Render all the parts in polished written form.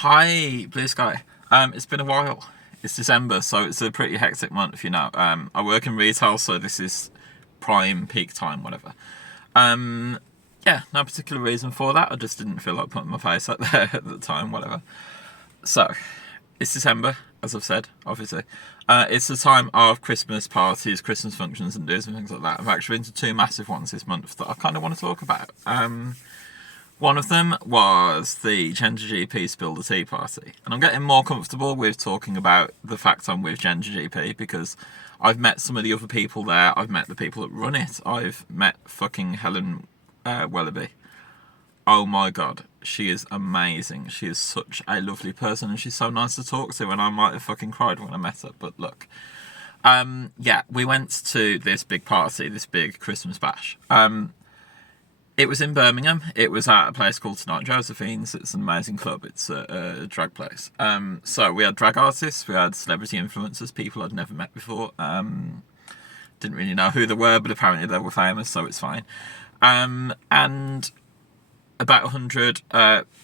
Hi, Blue Sky. It's been a while. It's December, so it's a pretty hectic month, you know. I work in retail, so this is prime peak time, whatever. Um, yeah, no particular reason for that. I just didn't feel like putting my face out there at the time, whatever. So, it's December, as I've said, obviously. It's the time of Christmas parties, Christmas functions, and do's and things like that. I've actually been to two massive ones this month that I kind of want to talk about. One of them was the Ginger GP Spill the Tea party. And I'm getting more comfortable with talking about the fact I'm with Ginger GP because I've met some of the other people there. I've met the people that run it. I've met fucking Helen Wellaby. Oh my god, she is amazing. She is such a lovely person and she's so nice to talk to, and I might have fucking cried when I met her. But look, yeah, we went to this big party, this big Christmas bash. It was in Birmingham. It was at a place called St. Josephine's. It's an amazing club. It's a drag place. So we had drag artists, we had celebrity influencers, people I'd never met before. Didn't really know who they were, but apparently they were famous, so it's fine. And about 100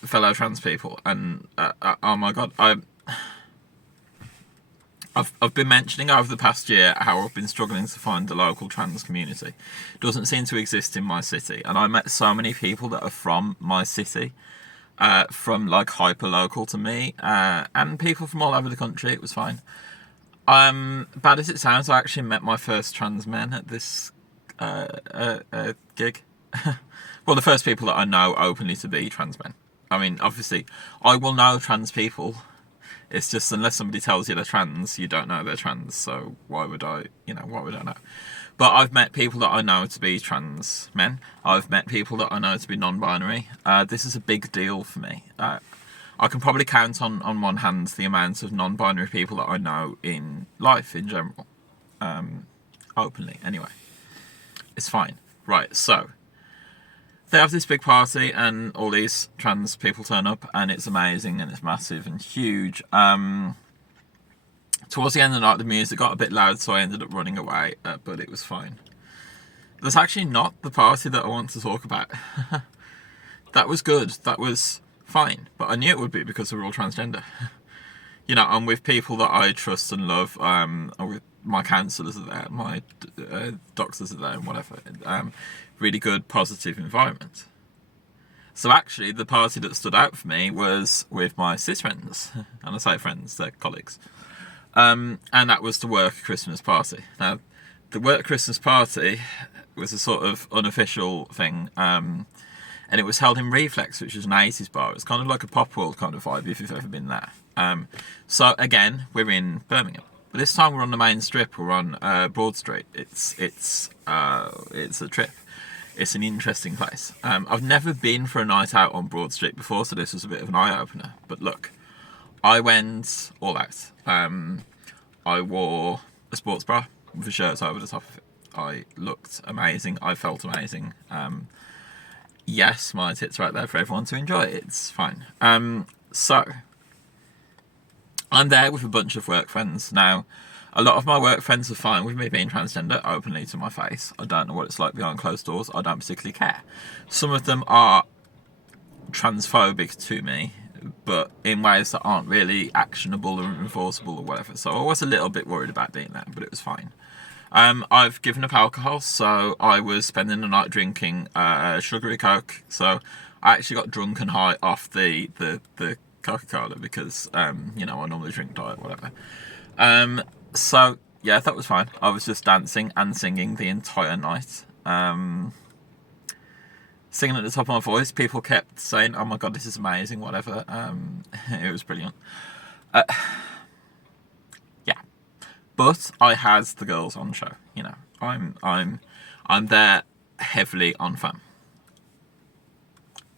fellow trans people. And oh my god, I've been mentioning over the past year how I've been struggling to find the local trans community. It doesn't seem to exist in my city, and I met so many people that are from my city, from like hyper local to me, and people from all over the country. It was fine. Bad as it sounds, I actually met my first trans men at this gig. Well, the first people that I know openly to be trans men. I mean, obviously, I will know trans people. It's just unless somebody tells you they're trans, you don't know they're trans. So why would I, why would I know? But I've met people that I know to be trans men. I've met people that I know to be non-binary. This is a big deal for me. I can probably count on one hand the amount of non-binary people that I know in life in general. Openly, anyway. It's fine. Right, so they have this big party and all these trans people turn up and it's amazing and it's massive and huge. Towards the end of the night the music got a bit loud, so I ended up running away, but it was fine. That's actually not the party that I want to talk about. That was good, that was fine, but I knew it would be because we're all transgender. I'm with people that I trust and love. I'm with my counsellors are there, my doctors are there, and whatever. Really good, positive environment. So actually, the party that stood out for me was with my cis friends, and I say friends, they're colleagues. And that was the work Christmas party. Now, the work Christmas party was a sort of unofficial thing, and it was held in Reflex, which is an 80s bar. It's kind of like a Pop World kind of vibe if you've ever been there. So again, we're in Birmingham. But this time we're on the main strip. We're on Broad Street. It's a trip. It's an interesting place. I've never been for a night out on Broad Street before, so this was a bit of an eye opener. But look, I went all out. I wore a sports bra with a shirt over the top of it. I looked amazing. I felt amazing. Yes, my tits are out there for everyone to enjoy. It's fine. So I'm there with a bunch of work friends. Now, a lot of my work friends are fine with me being transgender openly to my face. I don't know what it's like behind closed doors. I don't particularly care. Some of them are transphobic to me, but in ways that aren't really actionable or enforceable or whatever. So I was a little bit worried about being there, but it was fine. I've given up alcohol, so I was spending the night drinking sugary Coke. So I actually got drunk and high off the Coca-Cola because, I normally drink diet, whatever. So, yeah, that was fine. I was just dancing and singing the entire night. Singing at the top of my voice. People kept saying, oh my god, this is amazing, whatever. It was brilliant. Yeah. But I had the girls on the show, I'm there heavily on fun.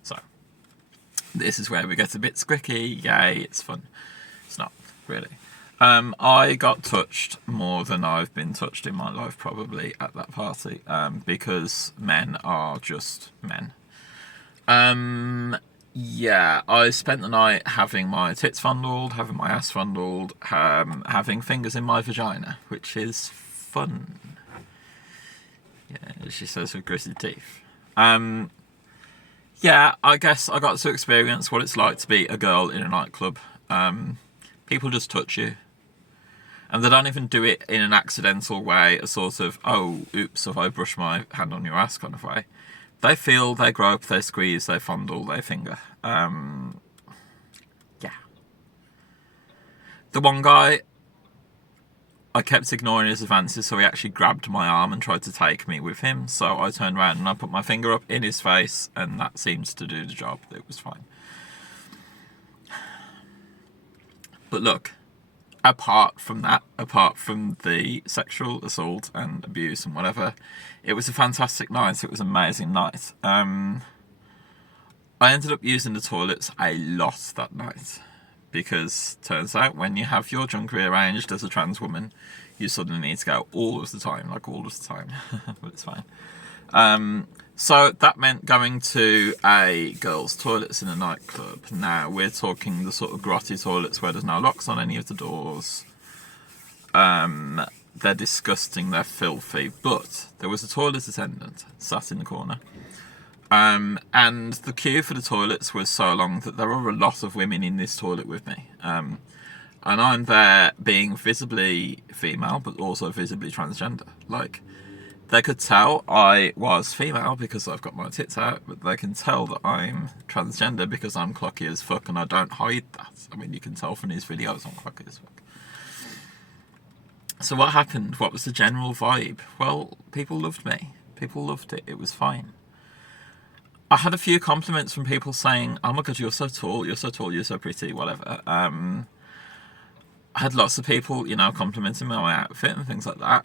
So, this is where we get a bit squicky. Yay, it's fun. It's not, really. I got touched more than I've been touched in my life, probably, at that party, because men are just men. Yeah, I spent the night having my tits fondled, having my ass fondled, having fingers in my vagina, which is fun. Yeah, she says with gritted teeth. Yeah, I guess I got to experience what it's like to be a girl in a nightclub. People just touch you. And they don't even do it in an accidental way, a sort of, oh, oops, have I brushed my hand on your ass kind of way. They feel, they grope, they squeeze, they fondle, they finger. Yeah. The one guy, I kept ignoring his advances, so he actually grabbed my arm and tried to take me with him. So I turned around and I put my finger up in his face, and that seems to do the job. It was fine. But look, apart from that, apart from the sexual assault and abuse and whatever, it was a fantastic night. It was an amazing night. I ended up using the toilets a lot that night because turns out when you have your junk rearranged as a trans woman, you suddenly need to go all of the time, like all of the time. But it's fine. So that meant going to a girls' toilets in a nightclub. Now, we're talking the sort of grotty toilets where there's no locks on any of the doors. They're disgusting, they're filthy. But there was a toilet attendant sat in the corner. And the queue for the toilets was so long that there were a lot of women in this toilet with me. And I'm there being visibly female, but also visibly transgender. Like, they could tell I was female because I've got my tits out, but they can tell that I'm transgender because I'm clocky as fuck, and I don't hide that. I mean, you can tell from these videos I'm clocky as fuck. So what happened? What was the general vibe? Well, people loved me. People loved it. It was fine. I had a few compliments from people saying, oh my god, you're so tall, you're so tall, you're so pretty, whatever. I had lots of people, complimenting my outfit and things like that.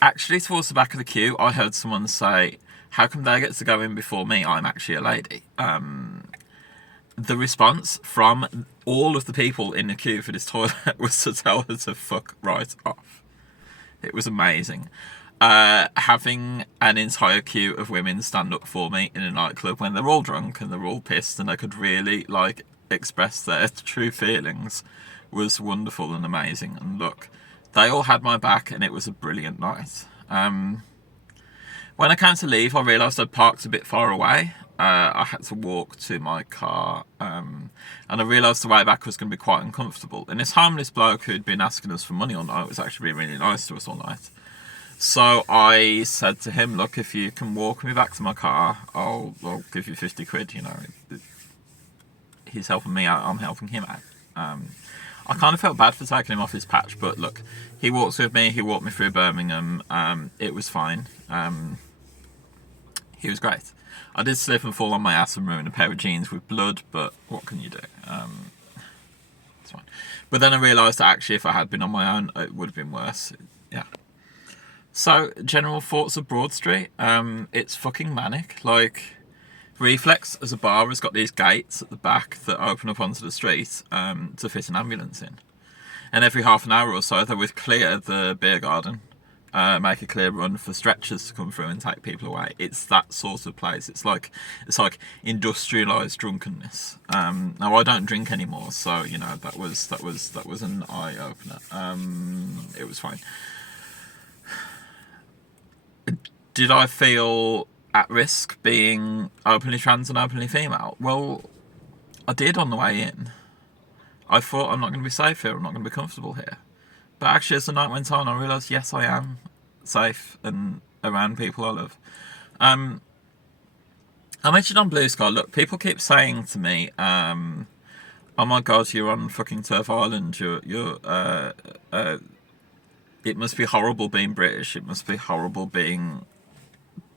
Actually, towards the back of the queue, I heard someone say, how come they get to go in before me? I'm actually a lady. The response from all of the people in the queue for this toilet was to tell her to fuck right off. It was amazing. Having an entire queue of women stand up for me in a nightclub when they're all drunk and they're all pissed and they could really, express their true feelings was wonderful and amazing. And look, they all had my back and it was a brilliant night. When I came to leave, I realised I'd parked a bit far away. I had to walk to my car, and I realised the way back was going to be quite uncomfortable. And this harmless bloke who'd been asking us for money all night was actually being really nice to us all night. So I said to him, look, if you can walk me back to my car, I'll give you 50 quid, He's helping me out, I'm helping him out. I kind of felt bad for taking him off his patch, but look, he walks with me, he walked me through Birmingham, it was fine. He was great. I did slip and fall on my ass and ruin a pair of jeans with blood, but what can you do? It's fine. But then I realised that actually if I had been on my own, it would have been worse. Yeah. So, general thoughts of Broad Street. It's fucking manic. Reflex as a bar has got these gates at the back that open up onto the street to fit an ambulance in. And every half an hour or so, they would clear the beer garden, make a clear run for stretchers to come through and take people away. It's that sort of place. It's like industrialised drunkenness. Now I don't drink anymore, so that was an eye opener. It was fine. Did I feel at risk being openly trans and openly female? Well, I did on the way in. I thought I'm not going to be safe here, I'm not going to be comfortable here. But actually as the night went on, I realised, yes, I am safe and around people I love. I mentioned on Blue Sky, look, people keep saying to me, oh my god, you're on fucking Turf Island, it must be horrible being British, it must be horrible being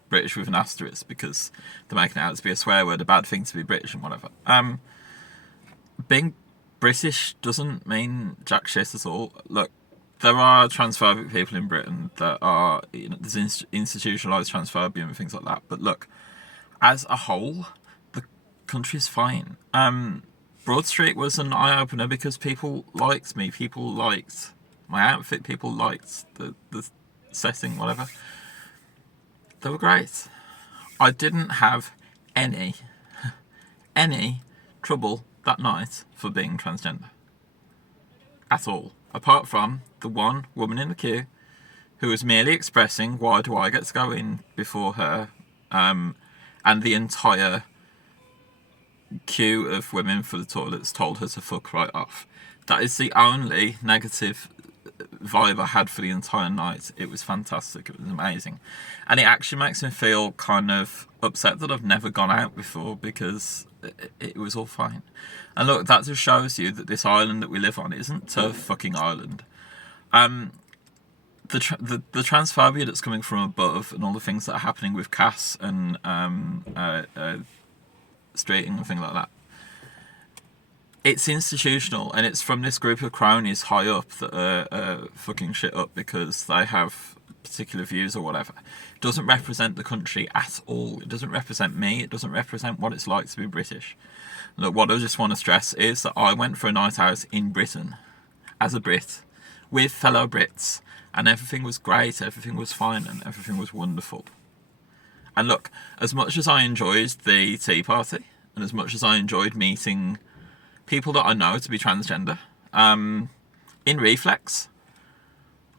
British with an asterisk because they're making it out to be a swear word, a bad thing to be British and whatever. Being British doesn't mean jack shit at all. Look, there are transphobic people in Britain that are, there's institutionalised transphobia and things like that. But look, as a whole, the country's fine. Broad Street was an eye-opener because people liked me. People liked my outfit. People liked the setting, whatever. They were great. I didn't have any trouble that night for being transgender. At all. Apart from the one woman in the queue who was merely expressing, why do I get to go in before her? and the entire queue of women for the toilets told her to fuck right off. That is the only negative vibe I had for the entire night. It was fantastic. It was amazing. And it actually makes me feel kind of upset that I've never gone out before, because it was all fine. And look, that just shows you that this island that we live on isn't a fucking island. The transphobia that's coming from above, and all the things that are happening with Cass and Streeting and things like that, it's institutional, and it's from this group of cronies high up that are fucking shit up because they have particular views or whatever. It doesn't represent the country at all. It doesn't represent me. It doesn't represent what it's like to be British. Look, what I just want to stress is that I went for a night out in Britain as a Brit with fellow Brits, and everything was great, everything was fine, and everything was wonderful. And look, as much as I enjoyed the Tea Party, and as much as I enjoyed meeting people that I know to be transgender, in reflex,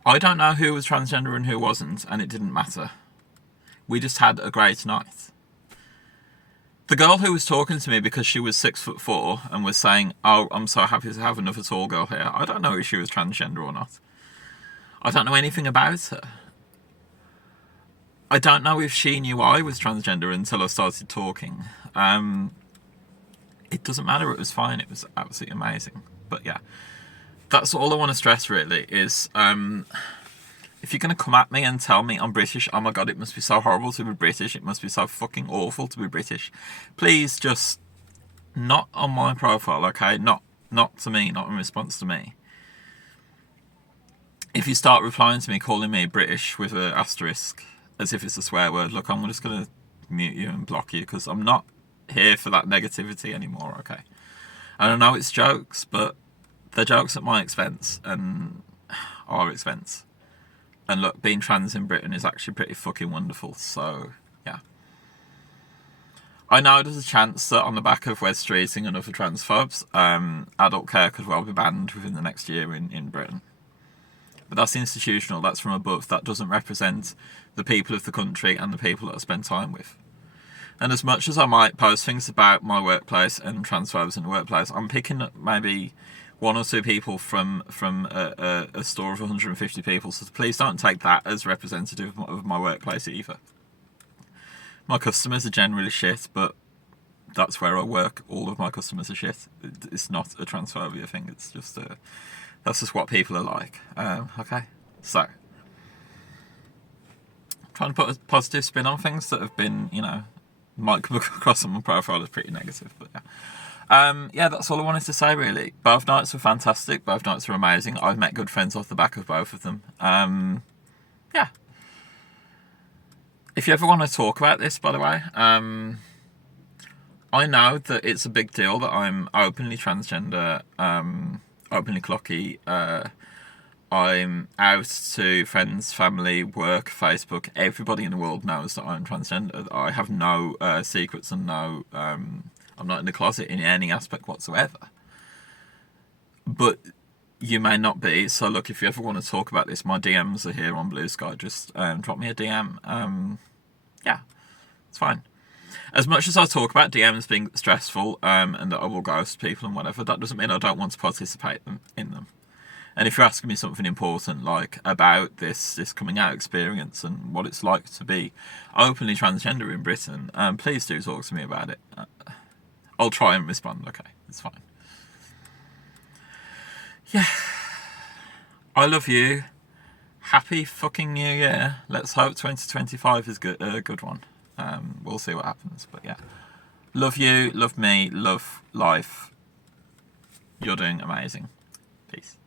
I don't know who was transgender and who wasn't, and it didn't matter. We just had a great night. The girl who was talking to me because she was 6'4" and was saying, "Oh, I'm so happy to have another tall girl here," I don't know if she was transgender or not. I don't know anything about her. I don't know if she knew I was transgender until I started talking. It doesn't matter, it was fine, it was absolutely amazing. But yeah, that's all I want to stress really, is if you're going to come at me and tell me I'm British, oh my god, it must be so horrible to be British, it must be so fucking awful to be British, please just, not on my profile, okay? Not to me, not in response to me. If you start replying to me calling me British with an asterisk as if it's a swear word, look, I'm just going to mute you and block you, because I'm not here for that negativity anymore, okay? And I know it's jokes, but they're jokes at my expense and our expense. And look, being trans in Britain is actually pretty fucking wonderful, so yeah. I know there's a chance that on the back of Wes Streeting and other transphobes, adult care could well be banned within the next year in Britain. But that's institutional, that's from above, that doesn't represent the people of the country and the people that I spend time with. And as much as I might post things about my workplace and transphobes in the workplace, I'm picking up maybe one or two people from a store of 150 people, so please don't take that as representative of my workplace either. My customers are generally shit, but that's where I work. All of my customers are shit. It's not a transphobia thing, it's just that's just what people are like. Okay, so trying to put a positive spin on things that have been, you know, might come across on my profile as pretty negative, but yeah. Yeah, that's all I wanted to say really. Both nights were fantastic, both nights were amazing. I've met good friends off the back of both of them. Yeah. If you ever want to talk about this, by the way, I know that it's a big deal that I'm openly transgender, openly clocky. I'm out to friends, family, work, Facebook. Everybody in the world knows that I'm transgender. I have no secrets and no... I'm not in the closet in any aspect whatsoever. But you may not be, so look, if you ever want to talk about this, my DMs are here on Blue Sky. Just drop me a DM. Yeah, it's fine. As much as I talk about DMs being stressful and that I will ghost people and whatever, that doesn't mean I don't want to participate in them. And if you're asking me something important, like about this coming out experience and what it's like to be openly transgender in Britain, please do talk to me about it. I'll try and respond, okay? It's fine. Yeah. I love you. Happy fucking New Year. Let's hope 2025 is a good one. We'll see what happens, but yeah. Love you, love me, love life. You're doing amazing. Peace.